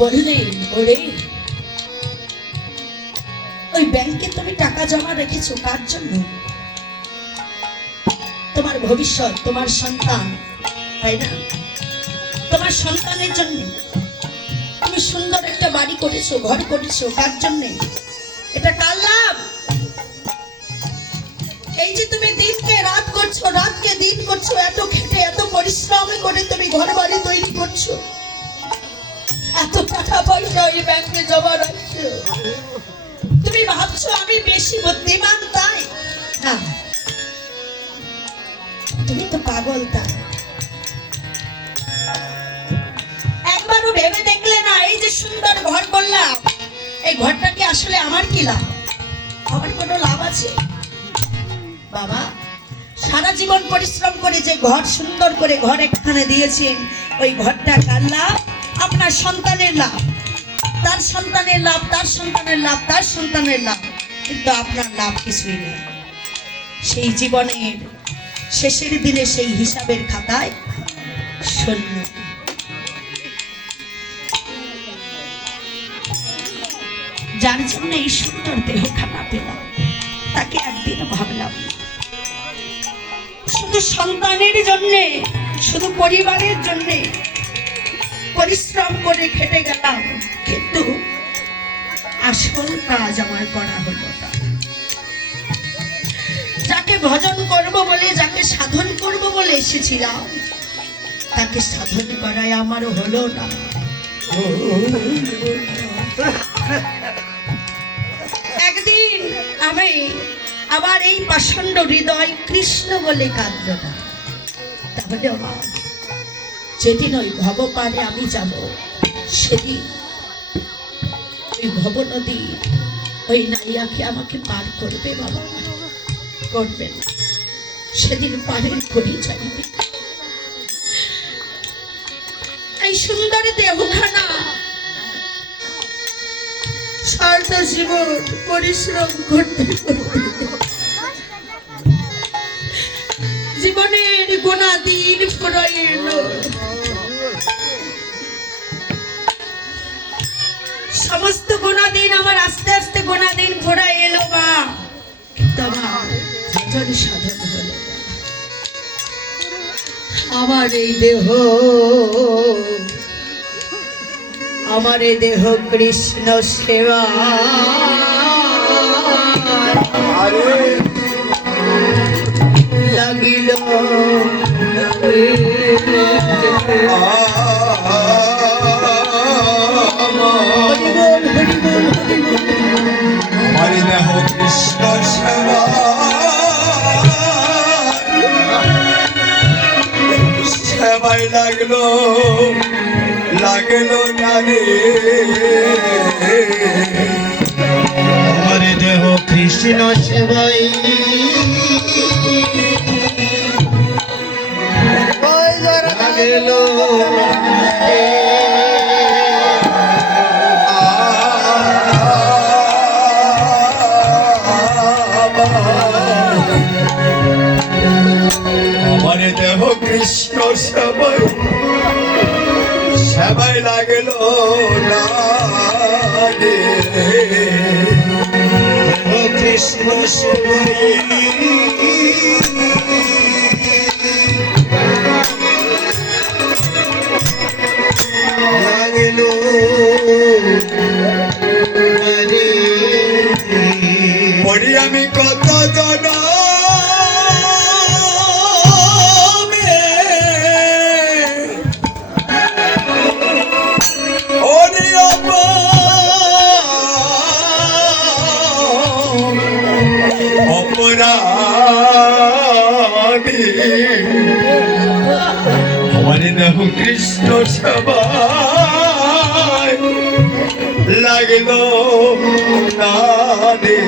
বললেন, ওরে ওই ব্যাংকে তুমি টাকা জমা রেখেছো কার জন্য? তোমার ভবিষ্যৎ, তোমার সন্তান, তাই না? তোমার সন্তানের জন্য। তুমি সুন্দর একটা বাড়ি করেছো, ঘর করেছো, কার জন্য? এটা কার লাভ? এই যে তুমি দিনকে রাত করছো, রাতকে দিন করছো, এত খেটে এত পরিশ্রম করে তুমি ঘর বাড়ি তৈরি করছো, এত টাকা পয়সা ওই ব্যাংকে জমা রাখছো, তুমি ভাবছো আমি বেশি বুদ্ধিমান তাই? না, তুমি তো পাগল। তাই একবারও ভেবে দেখলে না, এই যে সুন্দর ঘর করলাম, এই ঘরটা কি আসলে আমার কি লাভ? আমার কোনো লাভ আছে? বাবা, সারা জীবন পরিশ্রম করে যে ঘর সুন্দর করে ঘর একখানে দিয়েছেন, ওই ঘরটা কার লাভ? আপনার সন্তানের লাভ, তার সন্তানের লাভ, তার সন্তানের লাভ, তার সন্তানের লাভ, কিন্তু আপনার লাভ কিছুই নেই। সেই জীবনের শেষের দিনে সেই হিসাবের খাতায় শূন্য। যার জন্য এই সুন্দর দেহখানা পেলাম, তাকে একদিন ভাবলাম শুধু সন্তানের জন্যে, শুধু পরিবারের জন্যে পরিশ্রম করে খেটে গেলাম, কিন্তু আসল কাজ আমার করা হলো না। যাকে ভজন করব বলে, যাকে সাধন করব বলে এসেছিলাম, তাকে সাধন করায় আমার হলো না। একদিন আমি আবার এই পাষণ্ড হৃদয় কৃষ্ণ বলে কাঁদল না। তাহলে আমার যেদিন ওই ভবপারে আমি যাব, সেদিন ওই ভব নদী ওই নাইয়াকে আমাকে পার করবে বাবা, করবে না। সেদিন পারের করি চাইবে। এই সুন্দর দেহখানা সারাটা জীবন পরিশ্রম করতে জীবনের গোনা দিন ফুরাই এলো। সমস্ত গোনা দিন আমার আস্তে আস্তে গোনা দিন ফুরাই এলো মা, কিন্তু আমার ভজন সাধন হলো না। আমার এই দেহ, আমার এই দেহ কৃষ্ণ সেবা লাগিল। আমার দেহ কৃষ্ণ সেবা সেবাই লাগলো, লাগলো না রে। আমার দেহ কৃষ্ণ সেবাই লাগলো। আমার দেহ কৃষ্ণ সেবাই সেবাই লাগলো না রে। কৃষ্ণ সেবাই লাগলো রে। পড়ি আমি কত জানা অপরাধী। আমার দেহ কৃষ্ণ সেবায় লাগলো না রে।